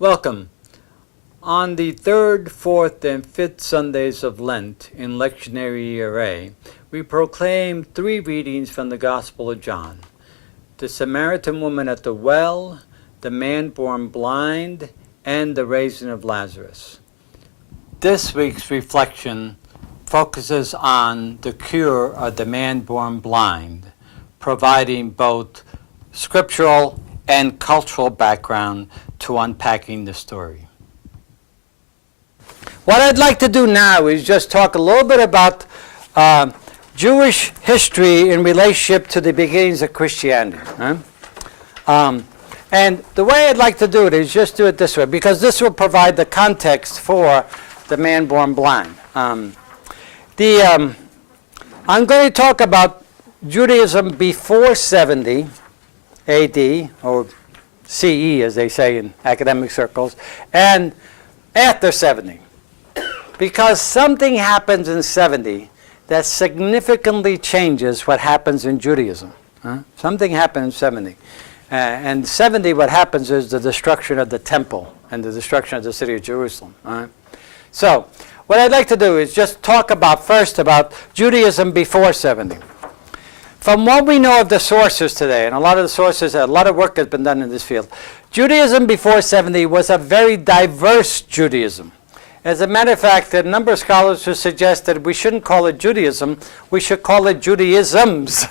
Welcome. On the third, fourth, and fifth Sundays of Lent in Lectionary Year A, we proclaim three readings from the Gospel of John: the Samaritan woman at the well, the man born blind, and the raising of Lazarus. This week's reflection focuses on the cure of the man born blind, providing both scriptural and cultural background to unpacking the story. What I'd like to do now is just talk a little bit about Jewish history in relationship to the beginnings of Christianity. And the way I'd like to do it is just do it this way, because this will provide the context for the man born blind. I'm going to talk about Judaism before 70 AD, or CE, as they say in academic circles, and after 70. Because something happens in 70 that significantly changes what happens in Judaism. Something happened in 70. And 70, what happens is the destruction of the temple and the destruction of the city of Jerusalem. So, what I'd like to do is just talk first about Judaism before 70. From what we know of the sources today, and a lot of work has been done in this field, Judaism before 70 was a very diverse Judaism. As a matter of fact, there are a number of scholars who suggest that we shouldn't call it Judaism, we should call it Judaisms.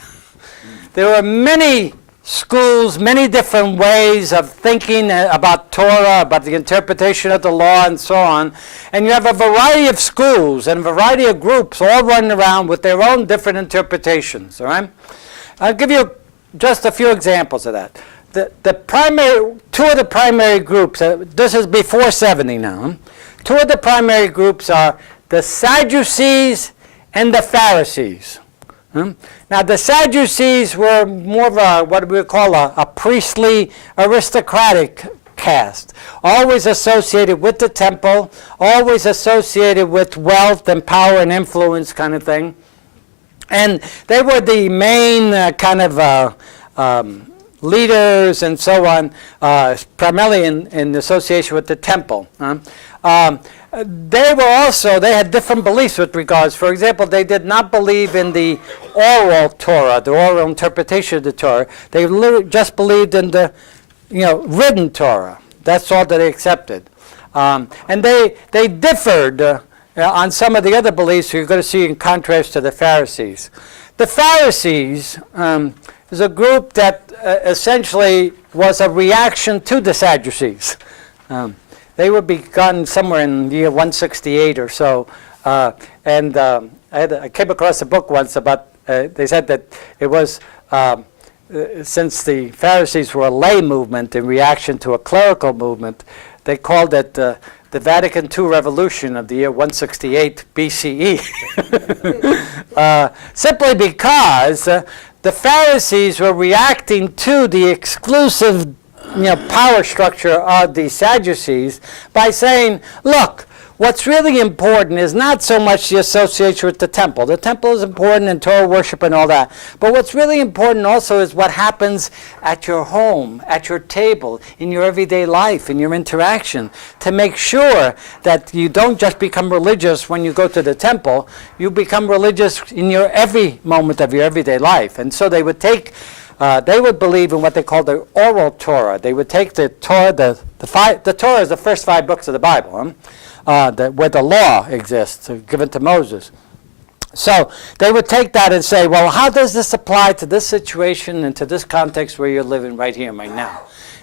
There were many schools, many different ways of thinking about Torah, about the interpretation of the law, and so on. And you have a variety of schools and a variety of groups all running around with their own different interpretations. All right? I'll give you just a few examples of that. Two of the primary groups, this is before 70 now, two of the primary groups are the Sadducees and the Pharisees. Now, the Sadducees were more of what we would call a priestly, aristocratic caste, always associated with the temple, always associated with wealth and power and influence kind of thing. And they were the main leaders and so on, primarily in association with the temple. They had different beliefs with regards. For example, they did not believe in the oral Torah, the oral interpretation of the Torah. They just believed in the, written Torah. That's all that they accepted. And they differed on some of the other beliefs you're going to see in contrast to the Pharisees. The Pharisees is a group that essentially was a reaction to the Sadducees. They were begun somewhere in the year 168 or so. I came across a book once about, they said that it was, since the Pharisees were a lay movement in reaction to a clerical movement, they called it the Vatican II Revolution of the year 168 BCE. Simply because the Pharisees were reacting to the exclusive power structure of the Sadducees by saying, look, what's really important is not so much the association with the temple. The temple is important and Torah worship and all that. But what's really important also is what happens at your home, at your table, in your everyday life, in your interaction, to make sure that you don't just become religious when you go to the temple, you become religious in your every moment of your everyday life. And so they would believe in what they called the oral Torah. They would take the Torah, the Torah is the first 5 books of the Bible, where the law exists, given to Moses. So they would take that and say, well, how does this apply to this situation and to this context where you're living right here, right now?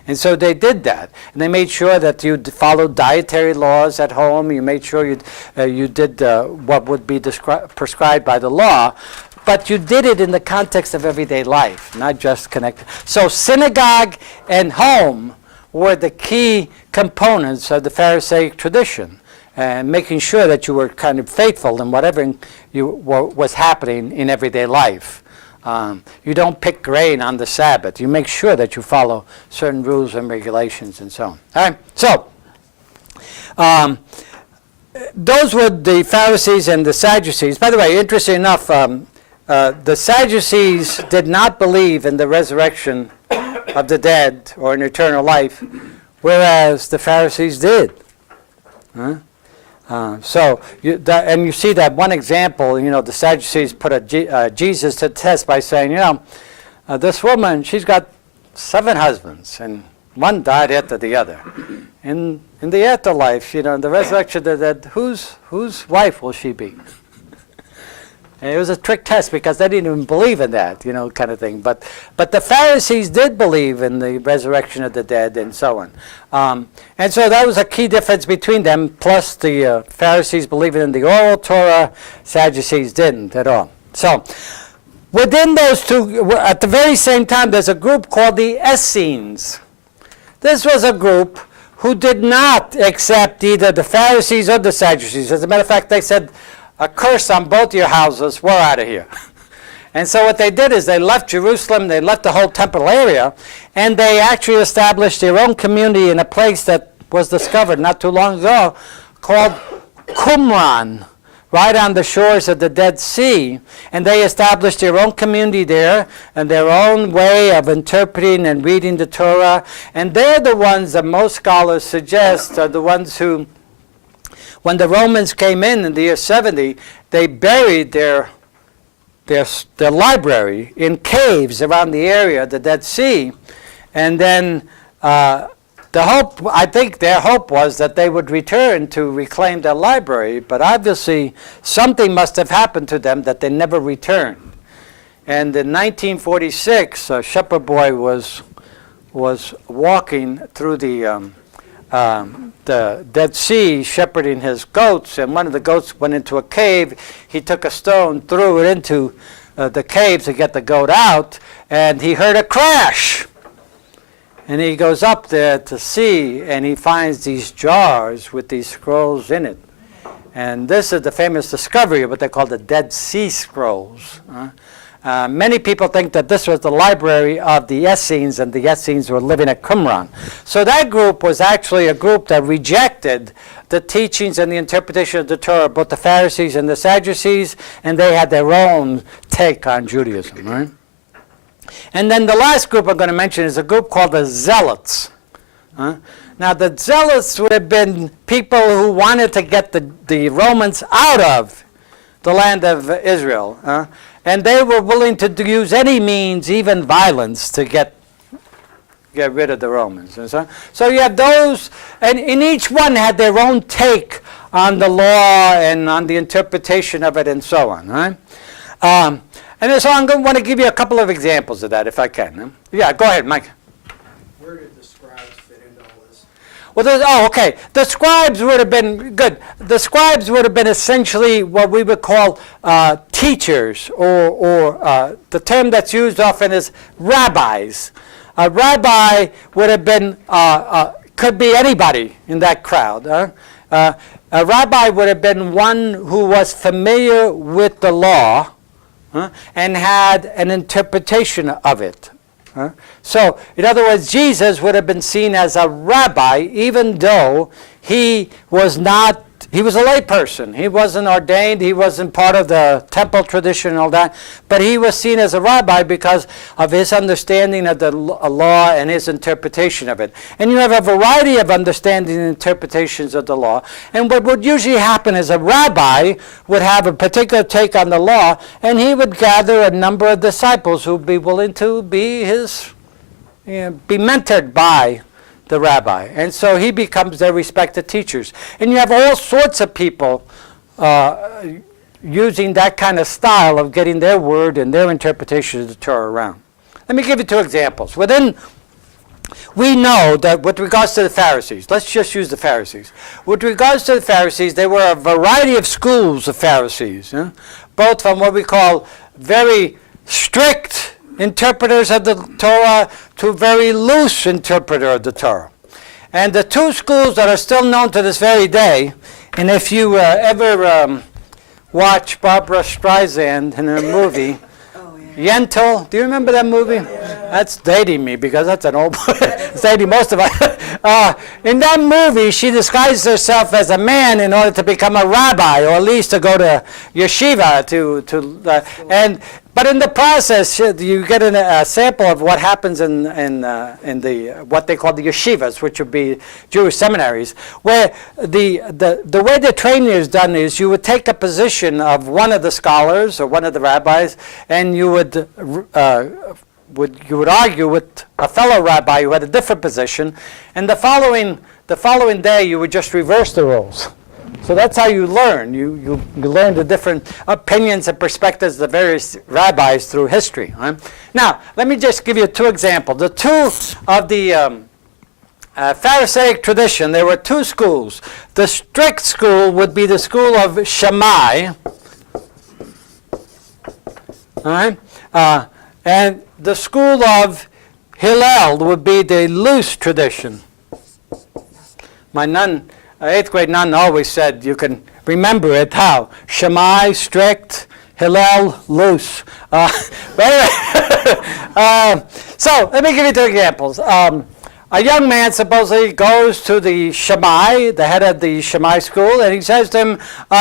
And so they did that. And they made sure that you followed dietary laws at home. You made sure you did what would be prescribed by the law. But you did it in the context of everyday life, not just connected. So synagogue and home were the key components of the Pharisaic tradition, and making sure that you were kind of faithful in whatever was happening in everyday life. You don't pick grain on the Sabbath. You make sure that you follow certain rules and regulations and so on. All right? So, those were the Pharisees and the Sadducees. By the way, interesting enough, the Sadducees did not believe in the resurrection of the dead or in eternal life. whereas the Pharisees did. Huh? And you see that one example, the Sadducees put Jesus to the test by saying, this woman, she's got 7 husbands, and one died after the other. In the afterlife, the resurrection of the dead, whose wife will she be? And it was a trick test because they didn't even believe in that, kind of thing. But the Pharisees did believe in the resurrection of the dead and so on. And so that was a key difference between them, plus the Pharisees believing in the oral Torah, Sadducees didn't at all. So within those two, at the very same time, there's a group called the Essenes. This was a group who did not accept either the Pharisees or the Sadducees. As a matter of fact, they said, a curse on both your houses, we're out of here. And so what they did is they left Jerusalem, they left the whole temple area, and they actually established their own community in a place that was discovered not too long ago called Qumran, right on the shores of the Dead Sea. And they established their own community there and their own way of interpreting and reading the Torah. And they're the ones that most scholars suggest are the ones who, when the Romans came in the year 70, they buried their library in caves around the area of the Dead Sea. And then I think their hope was that they would return to reclaim their library, but obviously something must have happened to them that they never returned. And in 1946, a shepherd boy was walking through the Dead Sea shepherding his goats, and one of the goats went into a cave. He took a stone, threw it into the cave to get the goat out, and he heard a crash. And he goes up there to see, and he finds these jars with these scrolls in it. And this is the famous discovery of what they call the Dead Sea Scrolls. Many people think that this was the library of the Essenes, and the Essenes were living at Qumran. So that group was actually a group that rejected the teachings and the interpretation of the Torah, both the Pharisees and the Sadducees, and they had their own take on Judaism, right? And then the last group I'm going to mention is a group called the Zealots. Now, the Zealots would have been people who wanted to get the Romans out of the land of Israel. And they were willing to use any means, even violence, to get rid of the Romans. And so you have those, and in each one had their own take on the law and on the interpretation of it and so on. Right? And so I'm going to want to give you a couple of examples of that, if I can. Yeah, go ahead, Mike. Where did the scribes fit into all this? Well, okay. The scribes would have been good. The scribes would have been essentially what we would call teachers, or the term that's used often is rabbis. A rabbi would have been, could be anybody in that crowd. A rabbi would have been one who was familiar with the law and had an interpretation of it. So, in other words, Jesus would have been seen as a rabbi, even though he was not, he was a layperson. He wasn't ordained, he wasn't part of the temple tradition and all that, but he was seen as a rabbi because of his understanding of the law and his interpretation of it. And you have a variety of understanding and interpretations of the law. And what would usually happen is a rabbi would have a particular take on the law, and he would gather a number of disciples who would be willing to be be mentored by the rabbi. And so he becomes their respected teachers. And you have all sorts of people using that kind of style of getting their word and their interpretation of the Torah around. Let me give you 2 examples. We know that with regards to the Pharisees, let's just use the Pharisees. With regards to the Pharisees, there were a variety of schools of Pharisees, both from what we call very strict interpreters of the Torah to very loose interpreter of the Torah. And the 2 schools that are still known to this very day, and if you ever watch Barbara Streisand in her movie, Yentl, do you remember that movie? That's dating me because that's an old it's dating most of us. In that movie, she disguises herself as a man in order to become a rabbi, or at least to go to yeshiva. But in the process, you get a sample of what happens in the what they call the yeshivas, which would be Jewish seminaries, where the way the training is done is you would take a position of one of the scholars or one of the rabbis, and you would argue with a fellow rabbi who had a different position, and the following day you would just reverse the roles. So that's how you learn. You learn the different opinions and perspectives of the various rabbis through history. Right? Now, let me just give you two examples. The two of the Pharisaic tradition, there were two schools. The strict school would be the school of Shammai, all right? And the school of Hillel would be the loose tradition. My nun, 8th grade nun, always said you can remember it how Shammai, strict, Hillel, loose. So let me give you two examples. A young man supposedly goes to the Shammai, the head of the Shammai school, and he says to him,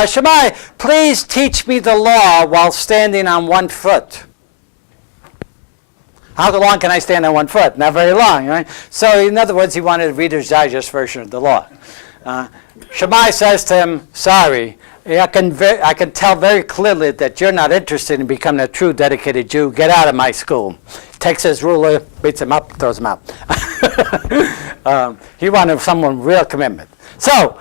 Shammai, please teach me the law while standing on one foot. How long can I stand on one foot? Not very long, right? So in other words, he wanted a Reader's Digest version of the law. Shammai says to him, sorry, I can tell very clearly that you're not interested in becoming a true dedicated Jew. Get out of my school. Takes his ruler, beats him up, throws him out. He wanted someone with real commitment. So,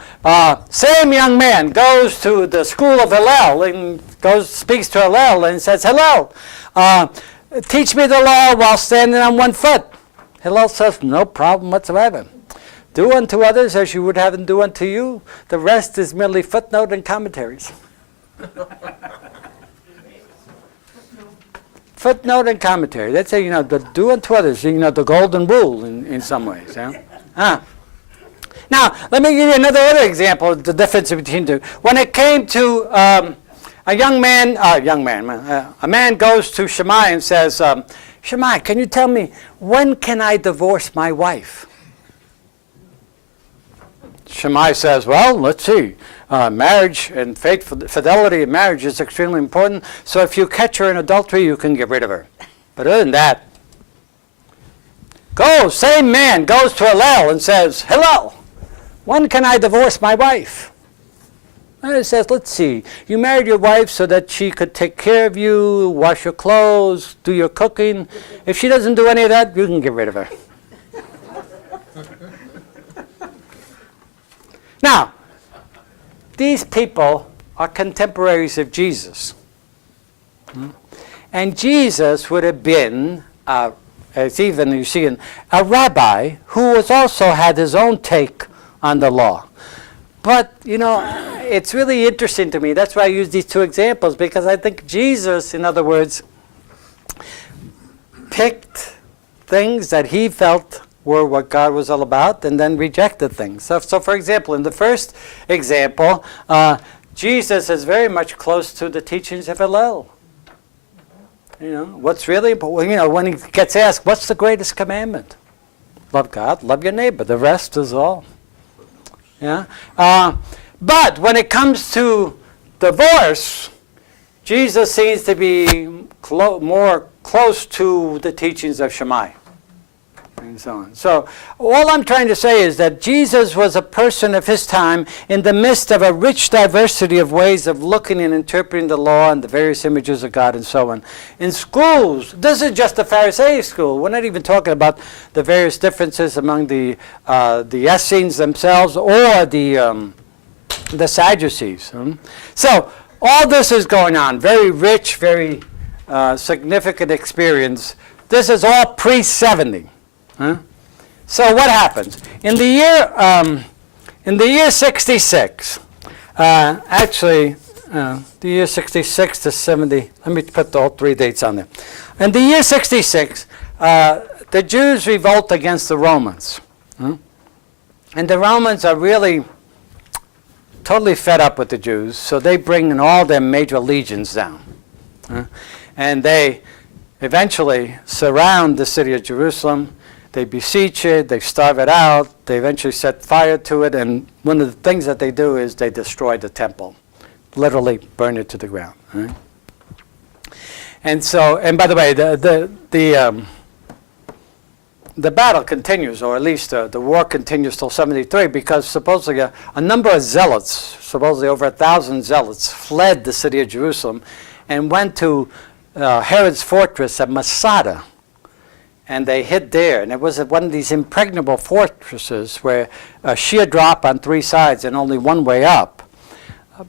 same young man goes to the school of Hillel and speaks to Hillel and says, Hillel, teach me the law while standing on one foot. Hillel says, no problem whatsoever. Do unto others as you would have them do unto you. The rest is merely footnote and commentaries. Footnote and commentary. That's how, the do unto others, the golden rule in some ways. Yeah? Now, let me give you another example of the difference between the two. When it came to a man goes to Shammai and says, Shammai, can you tell me, when can I divorce my wife? Shammai says, well, let's see. Marriage and fidelity in marriage is extremely important. So if you catch her in adultery, you can get rid of her. But other than that, same man goes to Hillel and says, Hillel, when can I divorce my wife? And it says, let's see. You married your wife so that she could take care of you, wash your clothes, do your cooking. If she doesn't do any of that, you can get rid of her. Now, these people are contemporaries of Jesus. And Jesus would have been, as even you see, a rabbi who also had his own take on the law. But, it's really interesting to me. That's why I use these two examples, because I think Jesus, in other words, picked things that he felt were what God was all about, and then rejected things. So for example, in the first example, Jesus is very much close to the teachings of Hillel. What's really important, when he gets asked, what's the greatest commandment? Love God, love your neighbor. The rest is all. Yeah. But when it comes to divorce, Jesus seems to be more close to the teachings of Shammai. And so on. So all I'm trying to say is that Jesus was a person of his time in the midst of a rich diversity of ways of looking and interpreting the law and the various images of God and so on. In schools, this is just a Pharisaic school. We're not even talking about the various differences among the Essenes themselves or the Sadducees. So all this is going on. Very rich, very significant experience. This is all pre-70. So what happens in the year 66? The year 66 to 70. Let me put all three dates on there. In the year 66, the Jews revolt against the Romans, and the Romans are really totally fed up with the Jews. So they bring in all their major legions down, and they eventually surround the city of Jerusalem. They besiege it, they starve it out, they eventually set fire to it, and one of the things that they do is they destroy the temple, literally burn it to the ground. Right? And so, and by the way, the battle continues, or at least the war continues till 73, because supposedly a number of zealots, supposedly over 1,000 zealots, fled the city of Jerusalem and went to Herod's fortress at Masada. And they hid there. And it was one of these impregnable fortresses where a sheer drop on three sides and only one way up.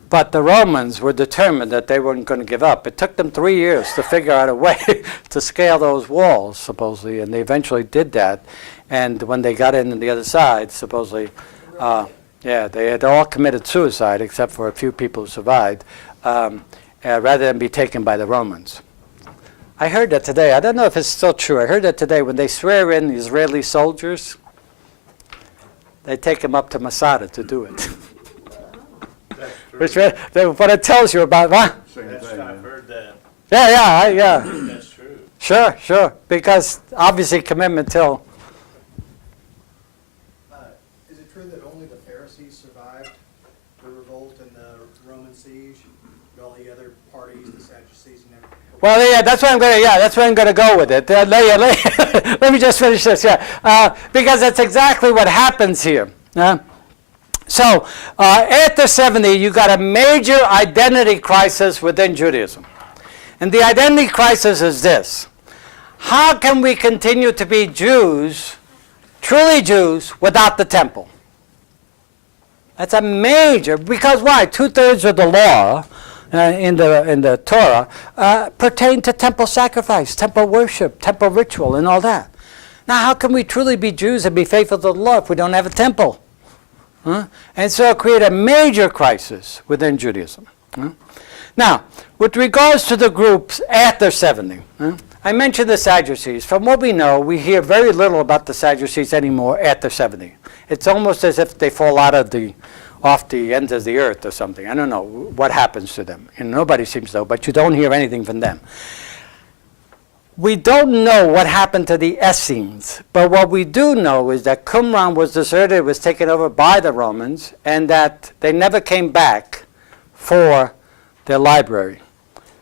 But the Romans were determined that they weren't going to give up. It took them 3 years to figure out a way to scale those walls, supposedly, and they eventually did that. And when they got in on the other side, supposedly, they had all committed suicide except for a few people who survived, rather than be taken by the Romans. I heard that today. I don't know if it's still true. I heard that today when they swear in the Israeli soldiers, they take them up to Masada to do it. Which, what it tells you about what? I've heard that. Yeah. That's true. Sure. Because obviously commitment till. Is it true that only the Pharisees survived the revolt and the Roman siege? But all the other parties, the Sadducees and everything? Well, yeah, that's where I'm going to go with it. Let me just finish this. Because that's exactly what happens here. So, after 70, you got a major identity crisis within Judaism. And the identity crisis is this. How can we continue to be Jews, truly Jews, without the temple? That's a major, because why? 2/3 of the law in the Torah pertain to temple sacrifice, temple worship, temple ritual, and all that. Now, how can we truly be Jews and be faithful to the law if we don't have a temple? And so it created a major crisis within Judaism. Now, with regards to the groups after 70, I mentioned the Sadducees. From what we know, we hear very little about the Sadducees anymore after 70. It's almost as if they fall off the ends of the earth or something. I don't know what happens to them. And nobody seems to know, but you don't hear anything from them. We don't know what happened to the Essenes, but what we do know is that Qumran was deserted, it was taken over by the Romans, and that they never came back for their library.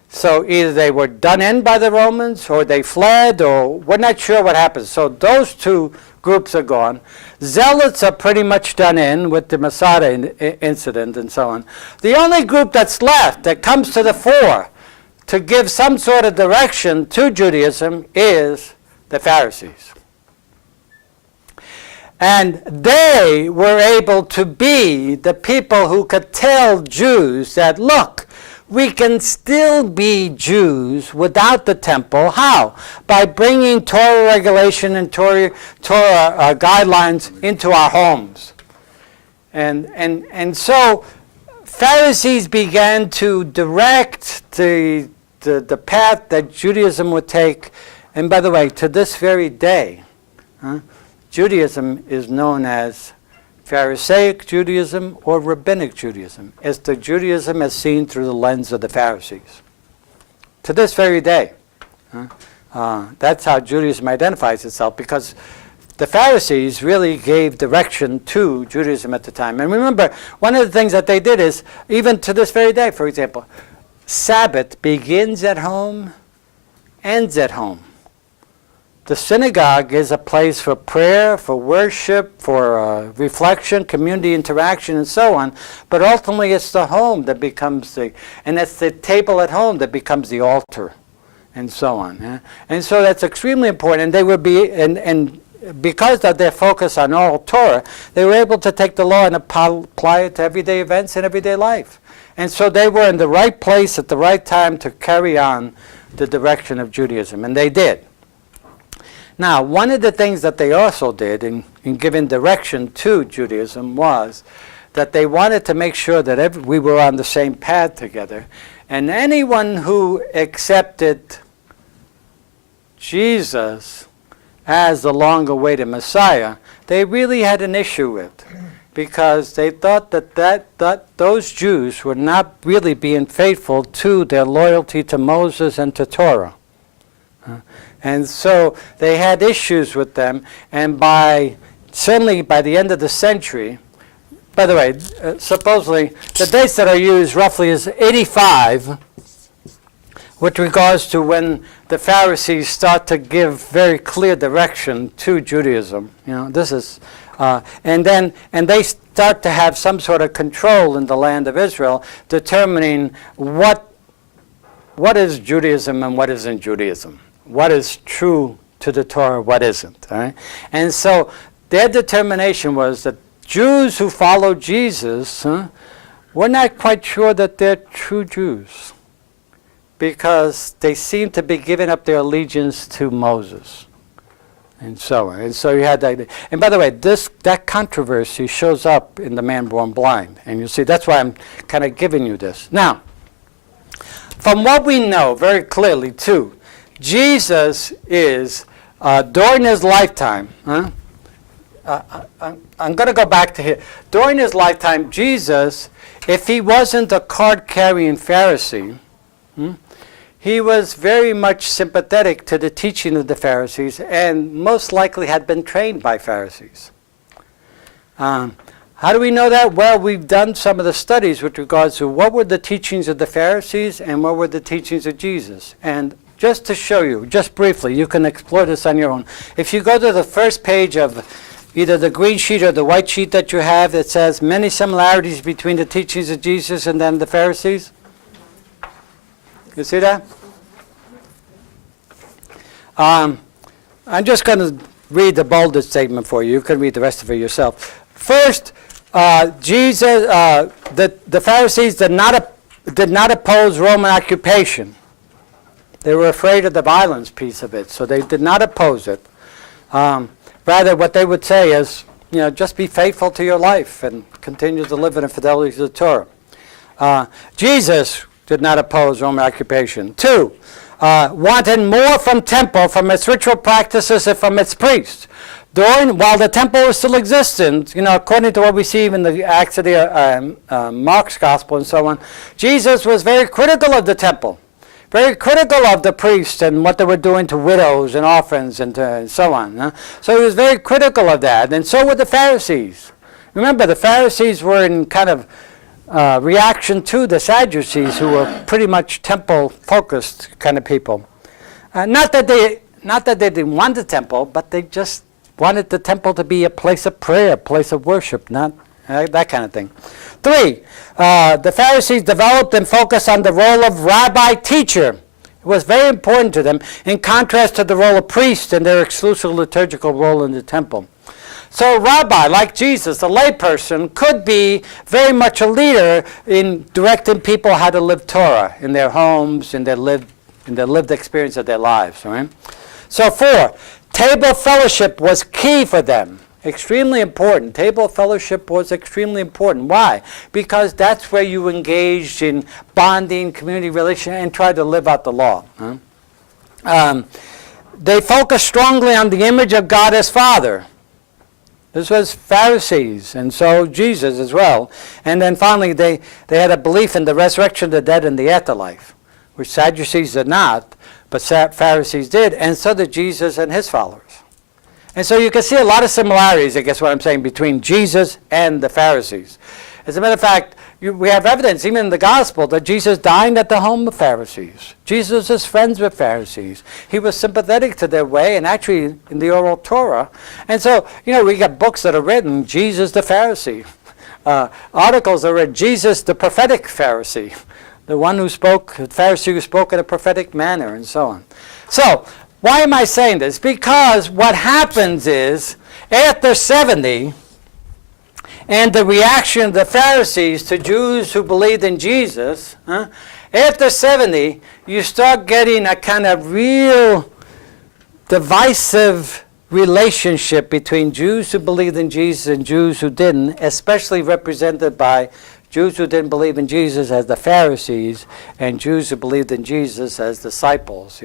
So either they were done in by the Romans, or they fled, or we're not sure what happened. So those two groups are gone. Zealots are pretty much done in with the Masada incident and so on. The only group that's left, that comes to the fore, to give some sort of direction to Judaism is the Pharisees. And they were able to be the people who could tell Jews that, look, we can still be Jews without the temple. How? By bringing Torah regulation and Torah guidelines into our homes. And so Pharisees began to direct the path that Judaism would take. And by the way, to this very day, Judaism is known as Pharisaic Judaism or Rabbinic Judaism. It's the Judaism as seen through the lens of the Pharisees. To this very day. That's how Judaism identifies itself, because the Pharisees really gave direction to Judaism at the time. And remember, one of the things that they did is, even to this very day, for example, Sabbath begins at home, ends at home. The synagogue is a place for prayer, for worship, for reflection, community interaction, and so on. But ultimately, it's the home that becomes and it's the table at home that becomes the altar, and so on. Yeah? And so that's extremely important. And they would be, and because of their focus on oral Torah, they were able to take the law and apply it to everyday events and everyday life. And so they were in the right place at the right time to carry on the direction of Judaism, and they did. Now, one of the things that they also did in giving direction to Judaism was that they wanted to make sure that we were on the same path together, and anyone who accepted Jesus as the long-awaited Messiah, they really had an issue with, because they thought that those Jews were not really being faithful to their loyalty to Moses and to Torah. And so they had issues with them, and certainly by the end of the century, by the way, supposedly the dates that are used roughly is 85 with regards to when the Pharisees start to give very clear direction to Judaism. This is, and they start to have some sort of control in the land of Israel, determining what is Judaism and what isn't Judaism. What is true to the Torah, what isn't. All right? And so their determination was that Jews who follow Jesus, we're not quite sure that they're true Jews, because they seem to be giving up their allegiance to Moses, and so on. And so you had that. And by the way, that controversy shows up in the man born blind. And you see, that's why I'm kind of giving you this. Now, from what we know very clearly, too, Jesus is, during his lifetime, I'm going to go back to here. During his lifetime, Jesus, if he wasn't a card-carrying Pharisee, he was very much sympathetic to the teaching of the Pharisees, and most likely had been trained by Pharisees. How do we know that? Well, we've done some of the studies with regards to what were the teachings of the Pharisees and what were the teachings of Jesus. And just to show you, just briefly, you can explore this on your own. If you go to the first page of either the green sheet or the white sheet that you have, it says many similarities between the teachings of Jesus and then the Pharisees. You see that? I'm just going to read the bolded statement for you. You can read the rest of it yourself. First, Jesus, the Pharisees did not oppose Roman occupation. They were afraid of the violence piece of it, so they did not oppose it. Rather, what they would say is, just be faithful to your life and continue to live in fidelity to the Torah. Jesus did not oppose Roman occupation. 2, wanted more from temple, from its ritual practices, and from its priests. While the temple was still existent, according to what we see in the Acts of Mark's Gospel and so on, Jesus was very critical of the temple, very critical of the priests and what they were doing to widows and orphans and so on. So he was very critical of that, and so were the Pharisees. Remember, the Pharisees were in kind of reaction to the Sadducees, who were pretty much temple-focused kind of people. Not that they didn't want the temple, but they just wanted the temple to be a place of prayer, a place of worship, not that kind of thing. 3, the Pharisees developed and focused on the role of rabbi-teacher. It was very important to them, in contrast to the role of priest and their exclusive liturgical role in the temple. So a rabbi, like Jesus, a layperson, could be very much a leader in directing people how to live Torah in their homes, in their lived experience of their lives. Right? So 4, table fellowship was key for them. Extremely important. Table fellowship was extremely important. Why? Because that's where you engaged in bonding, community relation, and tried to live out the law. They focused strongly on the image of God as Father. This was Pharisees, and so Jesus as well. And then finally, they had a belief in the resurrection of the dead and the afterlife, which Sadducees did not, but Pharisees did, and so did Jesus and his followers. And so you can see a lot of similarities, I guess what I'm saying, between Jesus and the Pharisees. As a matter of fact, we have evidence, even in the Gospel, that Jesus dined at the home of Pharisees. Jesus was friends with Pharisees. He was sympathetic to their way, and actually in the oral Torah. And so, we got books that are written, Jesus the Pharisee. Articles that are written, Jesus the prophetic Pharisee. The one who spoke, the Pharisee who spoke in a prophetic manner, and so on. So, why am I saying this? Because what happens is, after 70, and the reaction of the Pharisees to Jews who believed in Jesus, after 70, you start getting a kind of real divisive relationship between Jews who believed in Jesus and Jews who didn't, especially represented by Jews who didn't believe in Jesus as the Pharisees, and Jews who believed in Jesus as disciples,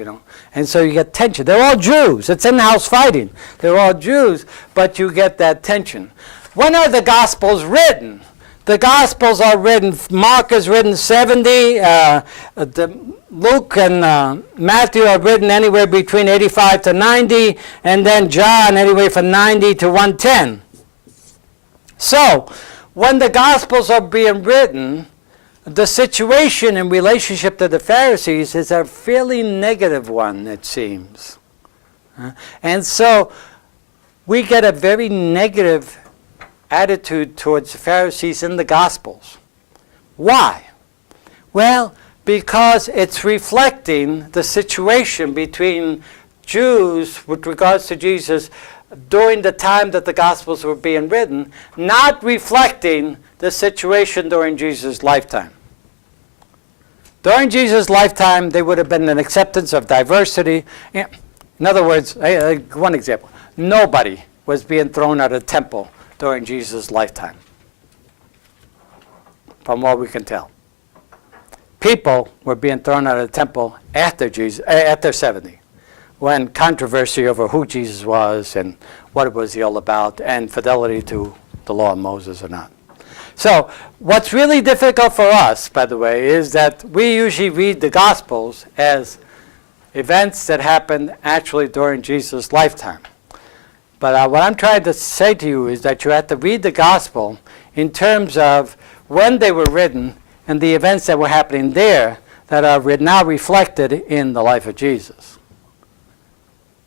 And so you get tension. They're all Jews. It's in-house fighting. They're all Jews, but you get that tension. When are the Gospels written? the Gospels are written. Mark is written 70. Luke and Matthew are written anywhere between 85 to 90, and then John anywhere from 90 to 110. So, when the Gospels are being written, the situation in relationship to the Pharisees is a fairly negative one, it seems. And so, we get a very negative attitude towards the Pharisees in the Gospels. Why? Well, because it's reflecting the situation between Jews with regards to Jesus during the time that the Gospels were being written, not reflecting the situation during Jesus' lifetime. During Jesus' lifetime, there would have been an acceptance of diversity. In other words, one example, nobody was being thrown out of the temple during Jesus' lifetime, from what we can tell. People were being thrown out of the temple after 70, when controversy over who Jesus was and what was he all about, and fidelity to the law of Moses or not. So what's really difficult for us, by the way, is that we usually read the Gospels as events that happened actually during Jesus' lifetime. But what I'm trying to say to you is that you have to read the Gospel in terms of when they were written and the events that were happening there that are now reflected in the life of Jesus.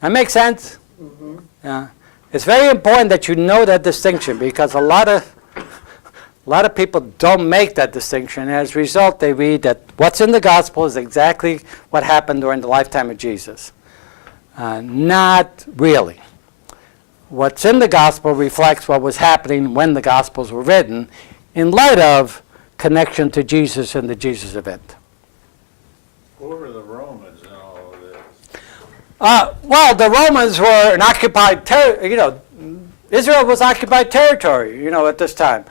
That makes sense? Mm-hmm. Yeah. It's very important that you know that distinction, because a lot of people don't make that distinction. And as a result, they read that what's in the Gospel is exactly what happened during the lifetime of Jesus. Not really. What's in the Gospel reflects what was happening when the Gospels were written in light of connection to Jesus and the Jesus event. Who were the Romans in all of this? Well, the Romans were an occupied territory. Israel was occupied territory, at this time.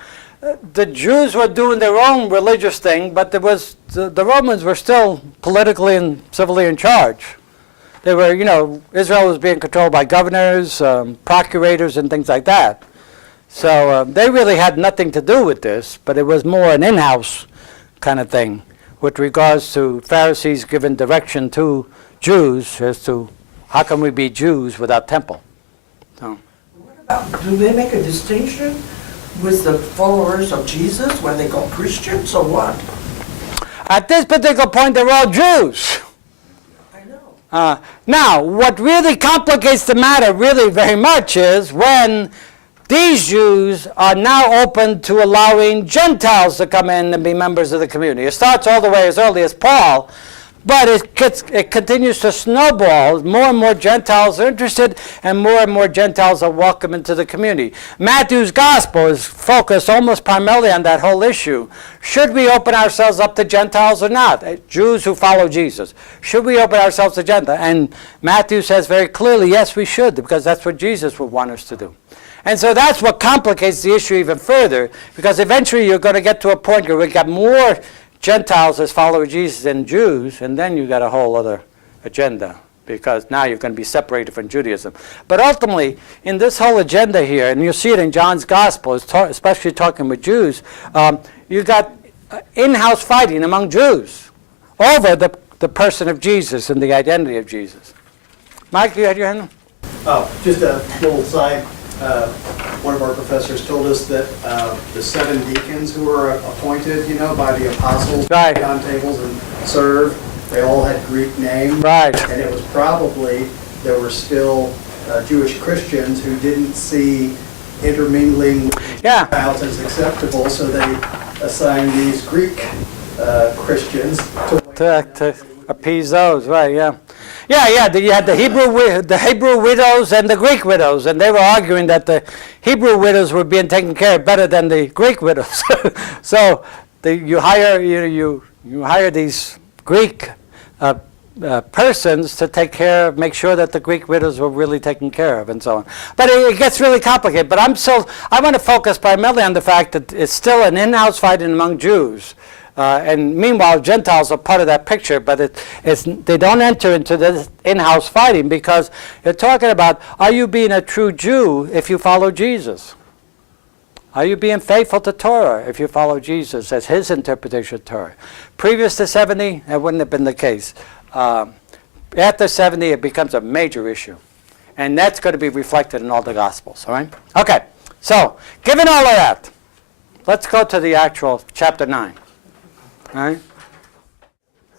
The Jews were doing their own religious thing, but the Romans were still politically and civilly in charge. They were, Israel was being controlled by governors, procurators, and things like that. So they really had nothing to do with this, but it was more an in-house kind of thing with regards to Pharisees giving direction to Jews as to how can we be Jews without temple. So. What about, do they make a distinction with the followers of Jesus when they go Christians or what? At this particular point, they're all Jews. Now, what really complicates the matter really very much is when these Jews are now open to allowing Gentiles to come in and be members of the community. It starts all the way as early as Paul, but it continues to snowball. More and more Gentiles are interested, and more Gentiles are welcome into the community. Matthew's gospel is focused almost primarily on that whole issue. Should we open ourselves up to Gentiles or not? Jews who follow Jesus. Should we open ourselves to Gentiles? And Matthew says very clearly, yes, we should, because that's what Jesus would want us to do. And so that's what complicates the issue even further, because eventually you're going to get to a point where we've got more Gentiles as followers of Jesus than Jews, and then you've got a whole other agenda, because now you're going to be separated from Judaism. But ultimately, in this whole agenda here, and you'll see it in John's Gospel, especially talking with Jews, you've got in-house fighting among Jews over the person of Jesus and the identity of Jesus. Mike, you had your hand up? Oh, just a little side. One of our professors told us that the 7 deacons who were appointed, by the apostles, right, on tables and served, they all had Greek names. Right. And it was probably, there were still Jewish Christians who didn't see intermingling with Gentiles as acceptable, so they assigned these Greek Christians to appease those, right, yeah. Yeah, you had the Hebrew widows and the Greek widows, and they were arguing that the Hebrew widows were being taken care of better than the Greek widows. So you hire these Greek persons to make sure that the Greek widows were really taken care of, and so on. But it gets really complicated. But I want to focus primarily on the fact that it's still an in-house fighting among Jews. And meanwhile, Gentiles are part of that picture, but they don't enter into this in-house fighting, because they're talking about, are you being a true Jew if you follow Jesus? Are you being faithful to Torah if you follow Jesus as his interpretation of Torah? Previous to 70, that wouldn't have been the case. After 70, it becomes a major issue. And that's going to be reflected in all the Gospels, all right? Okay, so given all of that, let's go to the actual chapter 9, all right?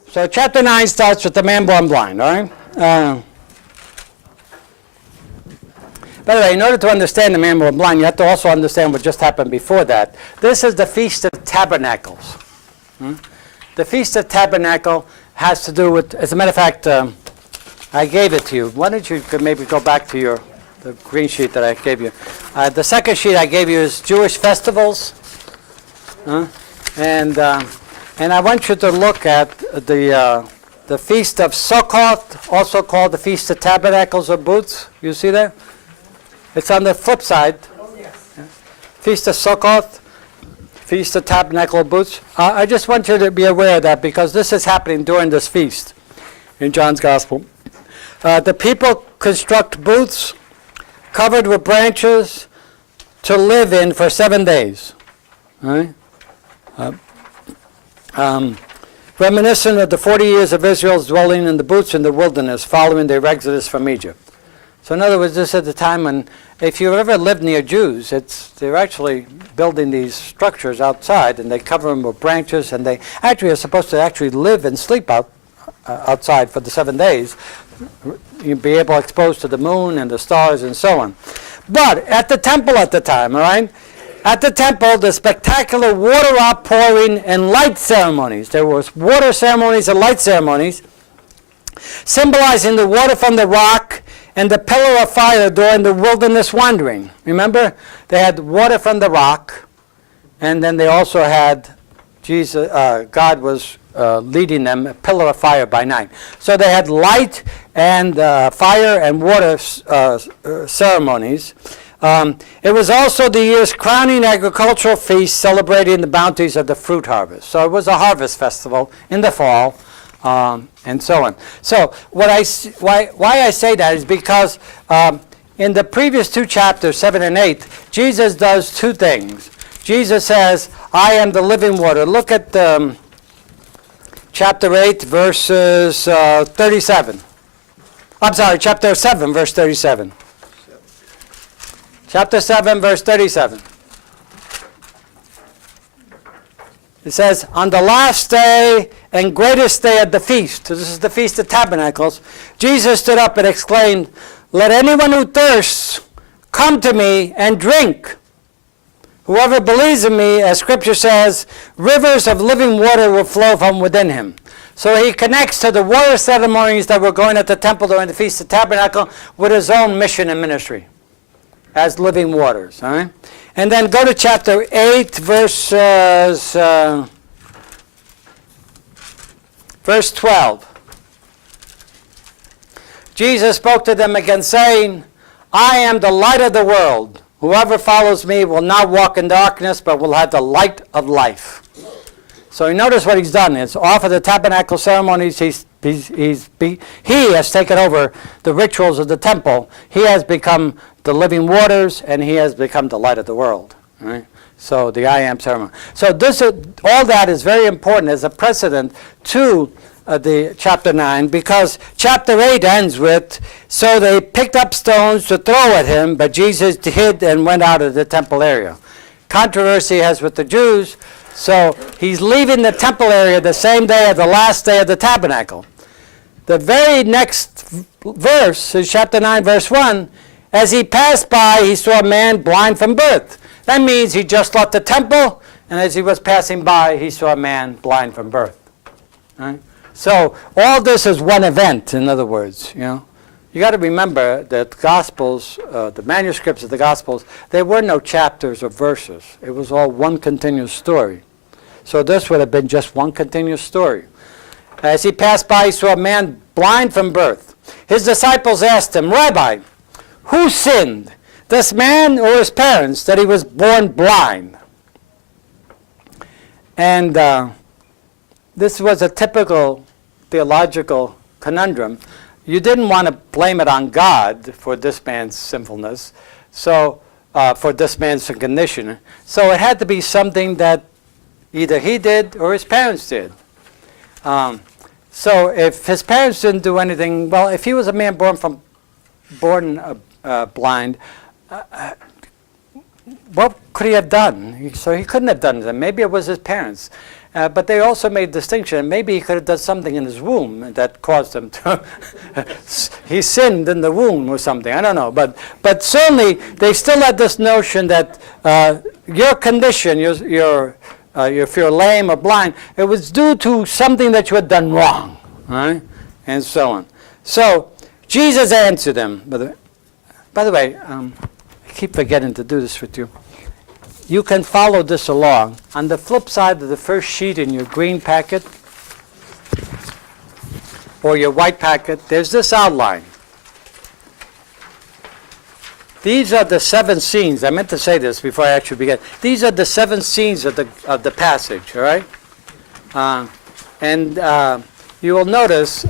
So chapter 9 starts with the man born blind, all right? By the way, in order to understand the man born blind, you have to also understand what just happened before that. This is the Feast of Tabernacles. The Feast of Tabernacle has to do with, as a matter of fact, I gave it to you. Why don't you maybe go back to the green sheet that I gave you. The second sheet I gave you is Jewish festivals. And I want you to look at the Feast of Sukkot, also called the Feast of Tabernacles or Booths. You see that? It's on the flip side. Oh, yes. Feast of Sukkot, Feast of Tabernacle Booths. I just want you to be aware of that because this is happening during this feast in John's Gospel. The people construct booths covered with branches to live in for 7 days. Right? Reminiscent of the 40 years of Israel's dwelling in the booths in the wilderness following their exodus from Egypt. So in other words, this is the time when, if you've ever lived near Jews, they're actually building these structures outside, and they cover them with branches, and they actually are supposed to actually live and sleep outside for the 7 days. You'd be able to expose to the moon and the stars and so on. But at the temple at the time, all right, at the temple, the spectacular water outpouring and light ceremonies. There was water ceremonies and light ceremonies, symbolizing the water from the rock and the pillar of fire during the wilderness wandering. Remember, they had water from the rock, and then they also had God was leading them, a pillar of fire by night. So they had light and fire and water ceremonies. It was also the year's crowning agricultural feast celebrating the bounties of the fruit harvest. So it was a harvest festival in the fall. And so on. So why I say that is because in the previous two chapters, 7 and 8, Jesus does two things. Jesus says, I am the living water. Look at chapter 8, verses 37. I'm sorry, chapter 7, verse 37. Chapter 7, verse 37. It says, on the last day and greatest day of the feast, so this is the Feast of Tabernacles, Jesus stood up and exclaimed, let anyone who thirsts come to me and drink. Whoever believes in me, as Scripture says, rivers of living water will flow from within him. So he connects to the water ceremonies that were going at the temple during the Feast of Tabernacle with his own mission and ministry as living waters. All right? And then go to chapter 8, verse 12. Jesus spoke to them again, saying, I am the light of the world. Whoever follows me will not walk in darkness, but will have the light of life. So you notice what he's done is, off of the tabernacle ceremonies, he has taken over the rituals of the temple. He has become the living waters, and he has become the light of the world. Right? So the I am ceremony. So all that is very important as a precedent to the chapter 9, because chapter 8 ends with, so they picked up stones to throw at him, but Jesus hid and went out of the temple area. Controversy has with the Jews, so he's leaving the temple area the same day of the last day of the tabernacle. The very next verse is chapter 9, verse 1. As he passed by, he saw a man blind from birth. That means he just left the temple, and as he was passing by, he saw a man blind from birth. Right? So all this is one event, in other words. You got to remember that Gospels, the manuscripts of the Gospels, there were no chapters or verses. It was all one continuous story. So this would have been just one continuous story. As he passed by, he saw a man blind from birth. His disciples asked him, Rabbi, who sinned, this man or his parents, that he was born blind? And this was a typical theological conundrum. You didn't want to blame it on God for this man's sinfulness. So for this man's condition. So it had to be something that either he did or his parents did. So if his parents didn't do anything, well, if he was a man born blind, what could he have done? So he couldn't have done anything. Maybe it was his parents. But they also made distinction. Maybe he could have done something in his womb that caused him to. He sinned in the womb or something. I don't know. But certainly they still had this notion that your condition, if you're lame or blind, it was due to something that you had done wrong, right? And so on. So Jesus answered them. By the way, I keep forgetting to do this with you. You can follow this along. On the flip side of the first sheet in your green packet or your white packet, there's this outline. These are the 7 scenes. I meant to say this before I actually began. These are the 7 scenes of the passage, all right? And you will notice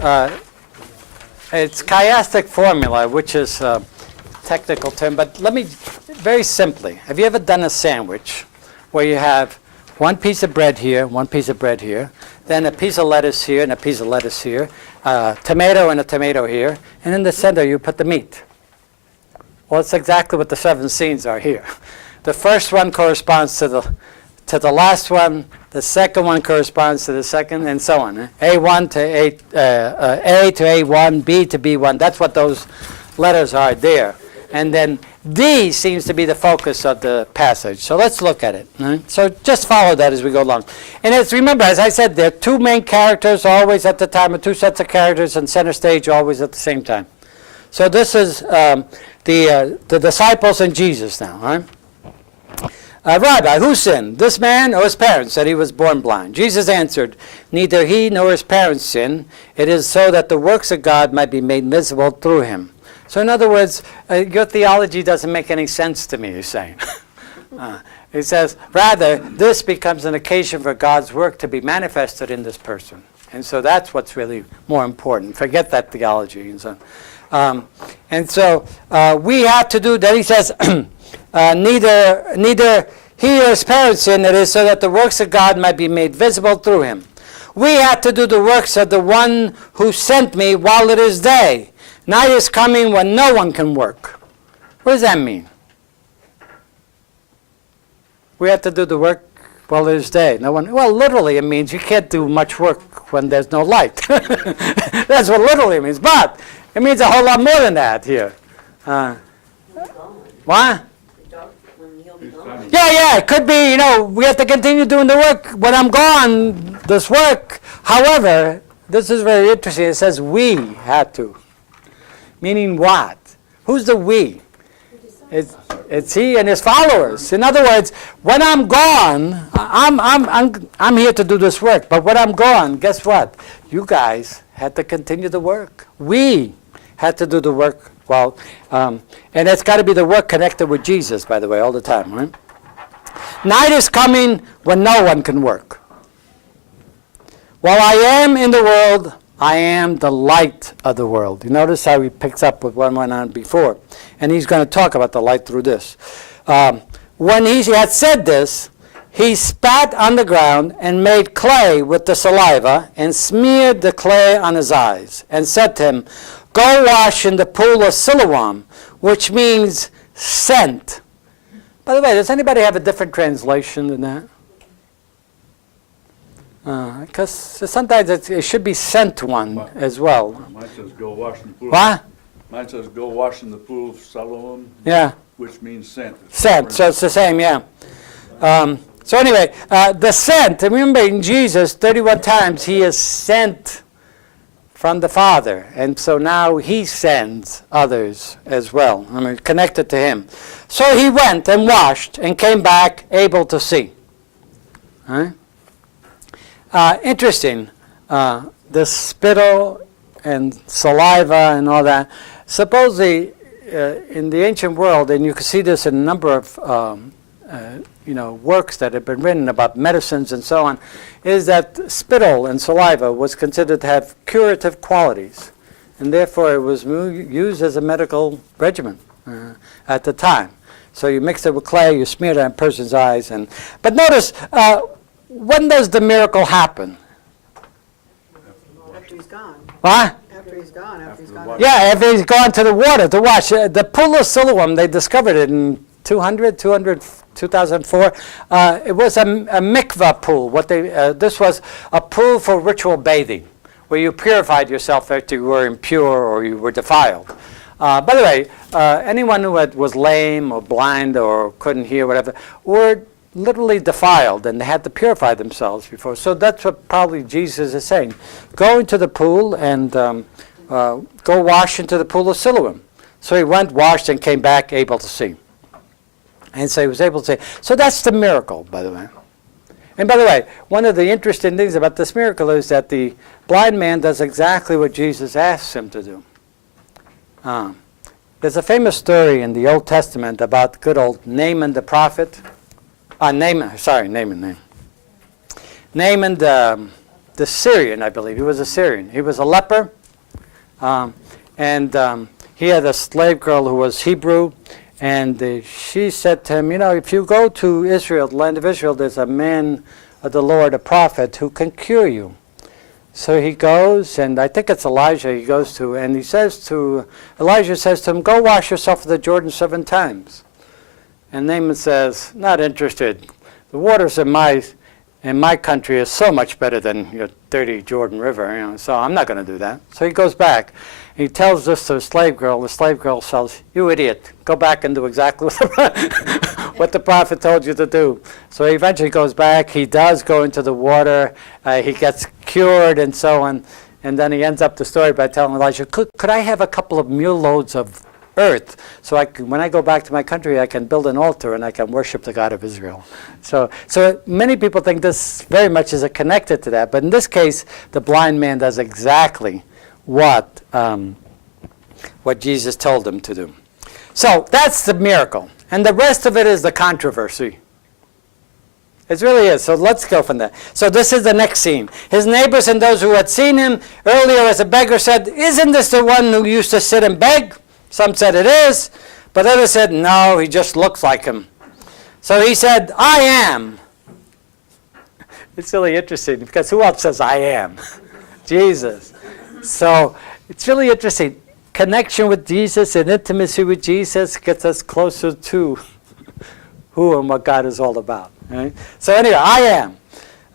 it's chiastic formula, which is a technical term, but let me, very simply, have you ever done a sandwich where you have one piece of bread here, one piece of bread here, then a piece of lettuce here and a piece of lettuce here, tomato and a tomato here, and in the center you put the meat? Well, it's exactly what the 7 scenes are here. The first one corresponds to the last one, the second one corresponds to the second, and so on. A1 to A to A1, B to B1, that's what those letters are there. And then D seems to be the focus of the passage. So let's look at it. Right? So just follow that as we go along. And remember, as I said, there are 2 main characters always at the time, or 2 sets of characters, and center stage always at the same time. So this is the disciples and Jesus now. Right? Rabbi, who sinned, this man or his parents, that he was born blind? Jesus answered, neither he nor his parents sinned. It is so that the works of God might be made visible through him. So in other words, your theology doesn't make any sense to me, he's saying. He says, rather, this becomes an occasion for God's work to be manifested in this person. And so that's what's really more important. Forget that theology. And so we have to do that. He says, neither he or his parents sin, it is so that the works of God might be made visible through him. We have to do the works of the one who sent me while it is day. Night is coming when no one can work. What does that mean? We have to do the work while it is day. No one. Well, literally it means you can't do much work when there's no light. That's what literally means. But it means a whole lot more than that here. What? Yeah, it could be, we have to continue doing the work. When I'm gone, this work. However, this is very interesting. It says we had to. Meaning what? Who's the we? It's he and his followers. In other words, when I'm gone, I'm here to do this work. But when I'm gone, guess what? You guys had to continue the work. We had to do the work. Well, and it's got to be the work connected with Jesus, by the way, all the time, right? Night is coming when no one can work. While I am in the world, I am the light of the world. You notice how he picks up with what went on before. And he's going to talk about the light through this. When he had said this, he spat on the ground and made clay with the saliva and smeared the clay on his eyes and said to him, go wash in the pool of Siloam, which means sent. By the way, does anybody have a different translation than that? Because sometimes it should be sent one as well. Mine says go wash in the pool. What? Mine says go wash in the pool of Siloam. Yeah. Which means sent. Sent, so it's the same, yeah. So anyway, the sent, remember in Jesus, 31 times he is sent from the Father. And so now he sends others as well, connected to him. So he went and washed and came back able to see. All right? Interesting, the spittle and saliva and all that. Supposedly, in the ancient world, and you can see this in a number of works that have been written about medicines and so on, is that spittle and saliva was considered to have curative qualities, and therefore it was used as a medical regimen at the time. So you mix it with clay, you smear it on a person's eyes. But notice, when does the miracle happen? After he's gone. What? After he's gone. Yeah, if he's gone to the water to wash. The pool of Siloam, they discovered it in 2004. It was a mikvah pool. This was a pool for ritual bathing, where you purified yourself after you were impure or you were defiled. By the way, anyone who was lame or blind or couldn't hear, whatever, were literally defiled, and they had to purify themselves before. So that's what probably Jesus is saying. Go into the pool and go wash into the pool of Siloam. So he went, washed, and came back able to see. And so he was able to see. So that's the miracle, by the way. And by the way, one of the interesting things about this miracle is that the blind man does exactly what Jesus asks him to do. There's a famous story in the Old Testament about good old Naaman the prophet. Naaman the Syrian, I believe. He was a Syrian. He was a leper. He had a slave girl who was Hebrew. And she said to him, if you go to Israel, the land of Israel, there's a man of the Lord, a prophet, who can cure you. So he goes, and I think it's Elijah he goes to, and Elijah says to him, go wash yourself in the Jordan 7 times. And Naaman says, not interested. The waters in my country is so much better than your dirty Jordan River, so I'm not going to do that. So he goes back. He tells this to the slave girl. The slave girl says, you idiot, go back and do exactly what the prophet told you to do. So he eventually goes back. He does go into the water. He gets cured and so on. And then he ends up the story by telling Elijah, could I have a couple of mule loads of earth so when I go back to my country, I can build an altar and I can worship the God of Israel. So many people think this very much is connected to that. But in this case, the blind man does exactly what Jesus told him to do. So that's the miracle. And the rest of it is the controversy. It really is. So let's go from there. So this is the next scene. His neighbors and those who had seen him earlier as a beggar said, isn't this the one who used to sit and beg? Some said it is, but others said, no, he just looks like him. So he said, I am. It's really interesting because who else says I am? Jesus. So it's really interesting. Connection with Jesus and intimacy with Jesus gets us closer to who and what God is all about. Right? So anyway, I am.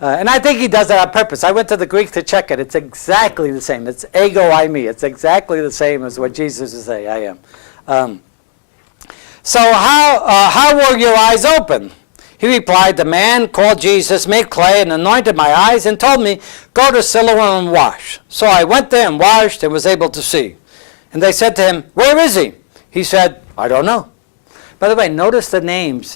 And I think he does that on purpose. I went to the Greek to check it. It's exactly the same. It's ego, I, me. It's exactly the same as what Jesus would say, I am. So how were your eyes open? He replied, the man called Jesus made clay and anointed my eyes and told me, go to Siloam and wash. So I went there and washed and was able to see. And they said to him, where is he? He said, I don't know. By the way, notice the names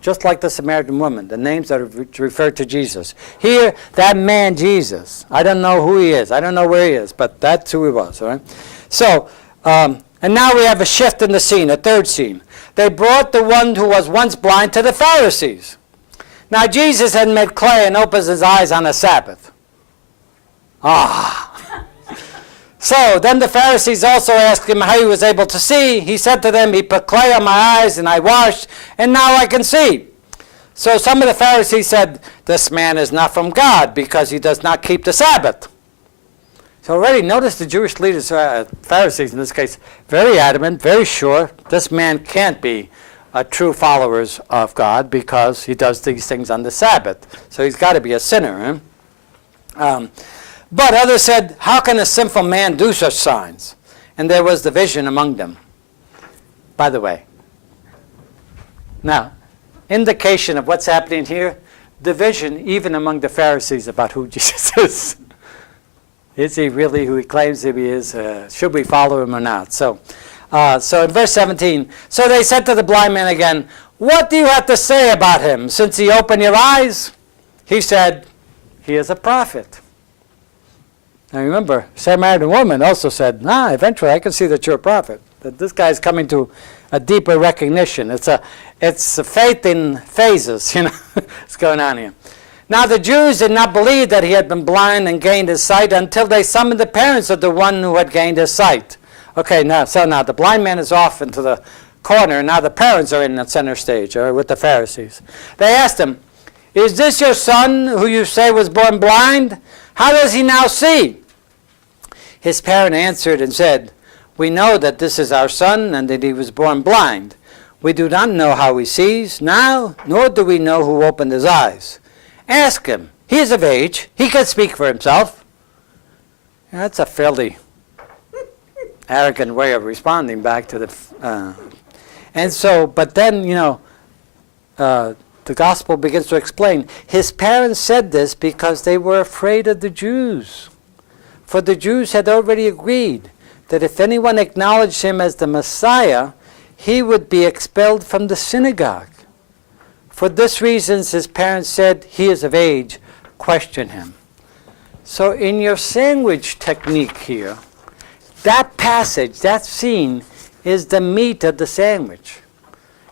just like the Samaritan woman, the names that are referred to Jesus. Here, that man Jesus, I don't know who he is. I don't know where he is, but that's who he was. All right? So, and now we have a shift in the scene, a third scene. They brought the one who was once blind to the Pharisees. Now, Jesus had made clay and opened his eyes on a Sabbath. So then the Pharisees also asked him how he was able to see. He said to them, he put clay on my eyes and I washed, and now I can see. So some of the Pharisees said, this man is not from God because he does not keep the Sabbath. So already notice the Jewish leaders, Pharisees in this case, very adamant, very sure, this man can't be true followers of God because he does these things on the Sabbath. So he's got to be a sinner. But others said, how can a sinful man do such signs? And there was division among them. By the way, now, indication of what's happening here, division even among the Pharisees about who Jesus is. Is he really who he claims he is? Should we follow him or not? So in verse 17, so they said to the blind man again, what do you have to say about him since he opened your eyes? He said, he is a prophet. Now remember, Samaritan woman also said, eventually I can see that you're a prophet. That this guy's coming to a deeper recognition. It's a faith in phases, What's going on here. Now the Jews did not believe that he had been blind and gained his sight until they summoned the parents of the one who had gained his sight. Okay, now the blind man is off into the corner, and now the parents are in the center stage, or with the Pharisees. They asked him, "Is this your son who you say was born blind? How does he now see?" His parent answered and said, "We know that this is our son and that he was born blind. We do not know how he sees now, nor do we know who opened his eyes. Ask him. He is of age. He can speak for himself." That's a fairly arrogant way of responding back to the... and so, but then, the gospel begins to explain. His parents said this because they were afraid of the Jews. For the Jews had already agreed that if anyone acknowledged him as the Messiah, he would be expelled from the synagogue. For this reason, his parents said, "He is of age, question him." So in your sandwich technique here, that passage, that scene, is the meat of the sandwich.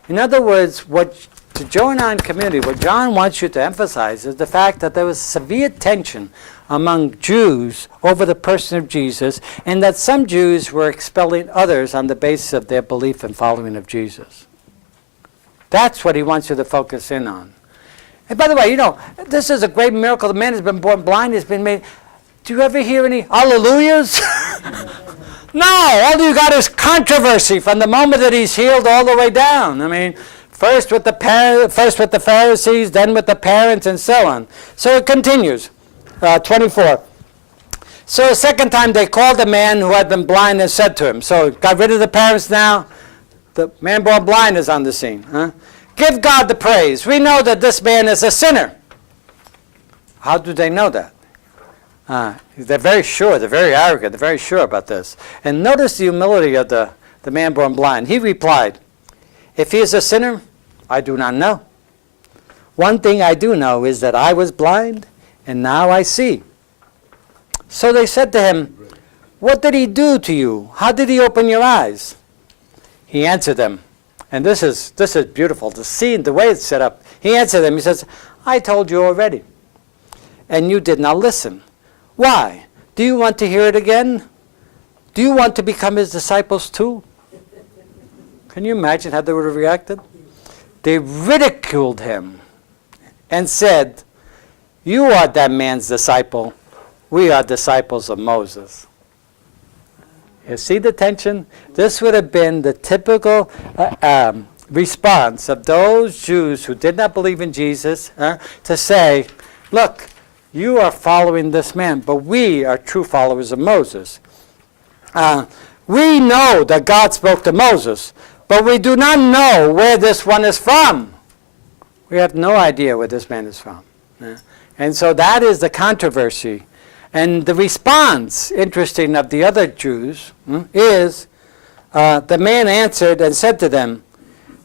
In other words, what the Johannine community, what John wants you to emphasize is the fact that there was severe tension among Jews over the person of Jesus, and that some Jews were expelling others on the basis of their belief and following of Jesus. That's what he wants you to focus in on. And by the way, this is a great miracle. The man has been born blind, has been made. Do you ever hear any hallelujahs? No, all you got is controversy from the moment that he's healed all the way down. I mean, first with the Pharisees, then with the parents, and so on. So it continues. 24. So a second time they called the man who had been blind and said to him, so got rid of the parents now, the man born blind is on the scene. "Give God the praise. We know that this man is a sinner." How do they know that? They're very sure, they're very arrogant, they're very sure about this. And notice the humility of the man born blind. He replied, "If he is a sinner, I do not know. One thing I do know is that I was blind, and now I see." So they said to him, "What did he do to you? How did he open your eyes?" He answered them, and this is beautiful, the scene, the way it's set up. He answered them, he says, "I told you already, and you did not listen. Why? Do you want to hear it again? Do you want to become his disciples too?" Can you imagine how they would have reacted? They ridiculed him and said, "You are that man's disciple. We are disciples of Moses." You see the tension? This would have been the typical response of those Jews who did not believe in Jesus to say, "Look, you are following this man, but we are true followers of Moses. We know that God spoke to Moses, but we do not know where this one is from." We have no idea where this man is from. And so that is the controversy. And the response, interesting, of the other Jews is, the man answered and said to them,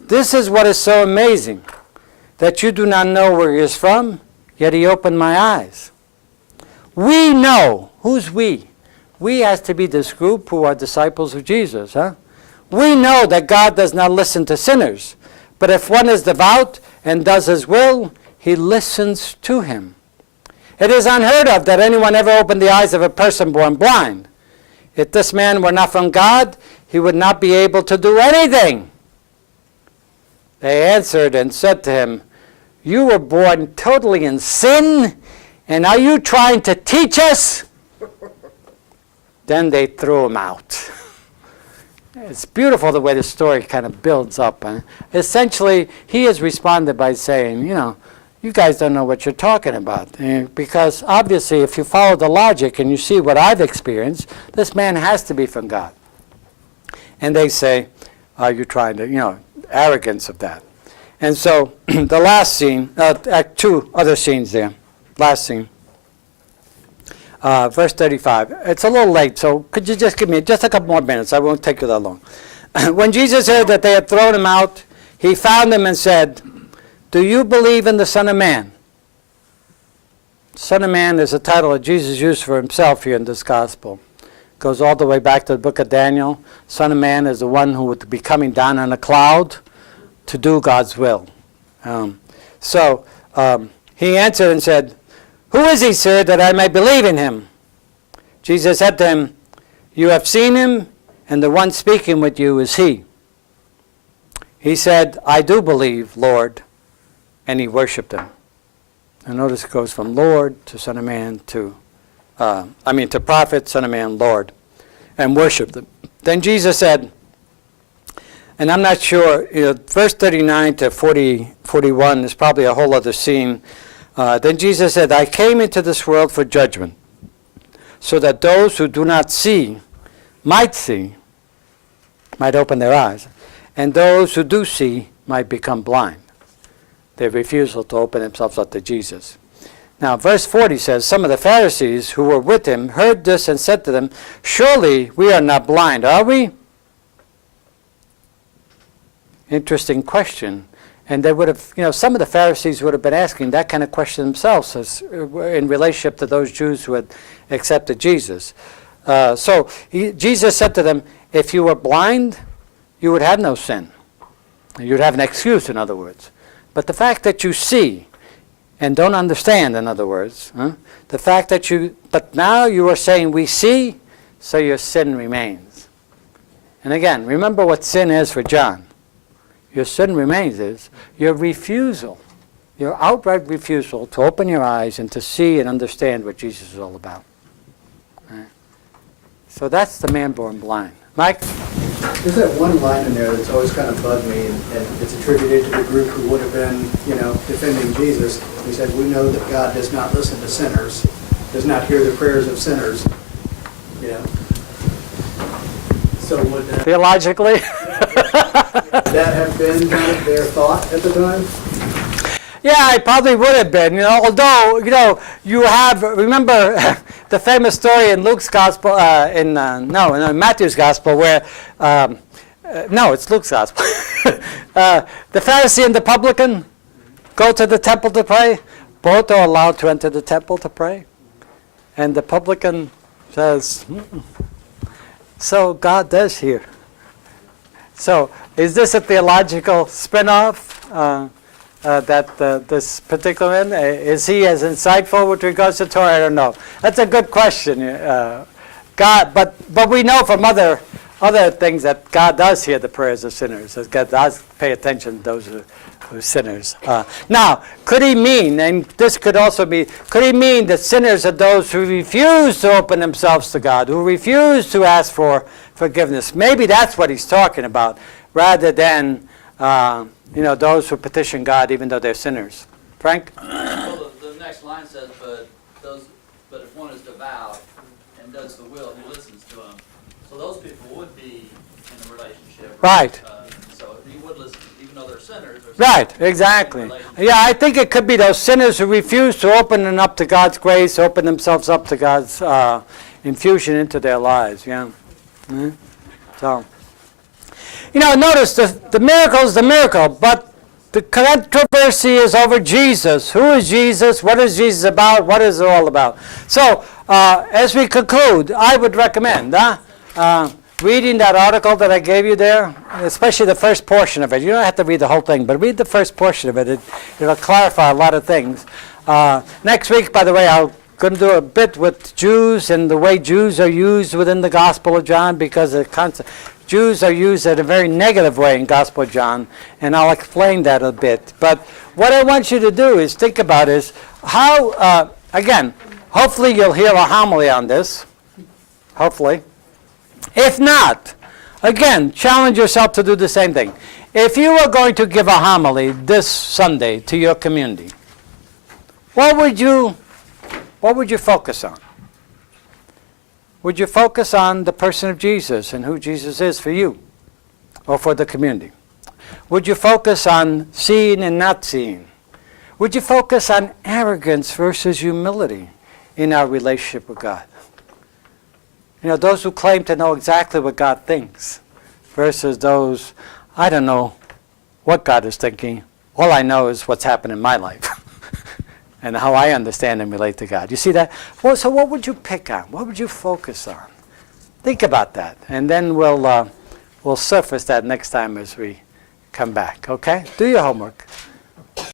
"This is what is so amazing, that you do not know where he is from, yet he opened my eyes." We know. Who's we? We has to be this group who are disciples of Jesus. We know that God does not listen to sinners, but if one is devout and does his will, he listens to him. It is unheard of that anyone ever opened the eyes of a person born blind. If this man were not from God, he would not be able to do anything. They answered and said to him, "You were born totally in sin, and are you trying to teach us?" Then they threw him out. It's beautiful the way the story kind of builds up. Essentially, he has responded by saying, you guys don't know what you're talking about. Because obviously, if you follow the logic and you see what I've experienced, this man has to be from God. And they say, "Are you trying to," arrogance of that. And so the last scene, two other scenes there. Last scene. Verse 35. It's a little late, so could you just give me just a couple more minutes? I won't take you that long. When Jesus heard that they had thrown him out, he found them and said, "Do you believe in the Son of Man?" Son of Man is a title that Jesus used for himself here in this gospel. It goes all the way back to the book of Daniel. Son of Man is the one who would be coming down on a cloud to do God's will. He answered and said, "Who is he, sir, that I may believe in him?" Jesus said to him, "You have seen him, and the one speaking with you is he." he said, I do believe, Lord, and he worshipped him. And notice it goes from Lord to Son of Man to prophet, Son of Man, Lord, and worshiped him. Then Jesus said, and I'm not sure, verse 39 to 41 is probably a whole other scene. Then Jesus said, I came into this world for judgment, so that those who do not see, might open their eyes, and those who do see might become blind. Their refusal to open themselves up to Jesus. Now, verse 40 says, some of the Pharisees who were with him heard this and said to them, surely we are not blind, are we? Interesting question. And they would have, some of the Pharisees would have been asking that kind of question themselves in relationship to those Jews who had accepted Jesus. Jesus said to them, if you were blind, you would have no sin. You'd have an excuse, in other words. But the fact that you see and don't understand, in other words, the fact that but now you are saying we see, so your sin remains. And again, remember what sin is for John. Your sin remains is your refusal, your outright refusal to open your eyes and to see and understand what Jesus is all about. Right? So that's the man born blind. Mike? There's that one line in there that's always kind of bugged me, and it's attributed to the group who would have been, defending Jesus. He said, we know that God does not listen to sinners, does not hear the prayers of sinners. So would that, theologically? that have been kind of their thought at the time? Yeah, it probably would have been. Although you have, remember the famous story in Luke's gospel, in Matthew's gospel, where it's Luke's gospel. The Pharisee and the publican go to the temple to pray. Both are allowed to enter the temple to pray, and the publican says, so God does hear. So is this a theological spin-off? This particular man, is he as insightful with regards to Torah? I don't know. That's a good question. But we know from other things that God does hear the prayers of sinners. That God does pay attention to those who are sinners. Now, could he mean, and this could also be, could he mean that sinners are those who refuse to open themselves to God, who refuse to ask for forgiveness? Maybe that's what he's talking about, rather than those who petition God even though they're sinners. Frank? Well, the next line says, but if one is devout and does the will, he listens to him. So those people would be in a relationship. Right. So he would listen, even though they're sinners. Right, exactly. Yeah, I think it could be those sinners who refuse to open them up to God's grace, open themselves up to God's infusion into their lives. Yeah. Mm-hmm. So. Notice the miracle is the miracle, but the controversy is over Jesus. Who is Jesus? What is Jesus about? What is it all about? So, as we conclude, I would recommend reading that article that I gave you there, especially the first portion of it. You don't have to read the whole thing, but read the first portion of it. It'll clarify a lot of things. Next week, by the way, I'm going to do a bit with Jews and the way Jews are used within the Gospel of John, because the concept. Jews are used in a very negative way in Gospel of John, and I'll explain that a bit. But what I want you to do is think about is how, again, hopefully you'll hear a homily on this, hopefully. If not, again, challenge yourself to do the same thing. If you were going to give a homily this Sunday to your community, what would you focus on? Would you focus on the person of Jesus and who Jesus is for you or for the community? Would you focus on seeing and not seeing? Would you focus on arrogance versus humility in our relationship with God? Those who claim to know exactly what God thinks versus those, I don't know what God is thinking. All I know is what's happened in my life. And how I understand and relate to God. You see that? Well, so what would you pick on? What would you focus on? Think about that. And then we'll surface that next time as we come back. Okay? Do your homework.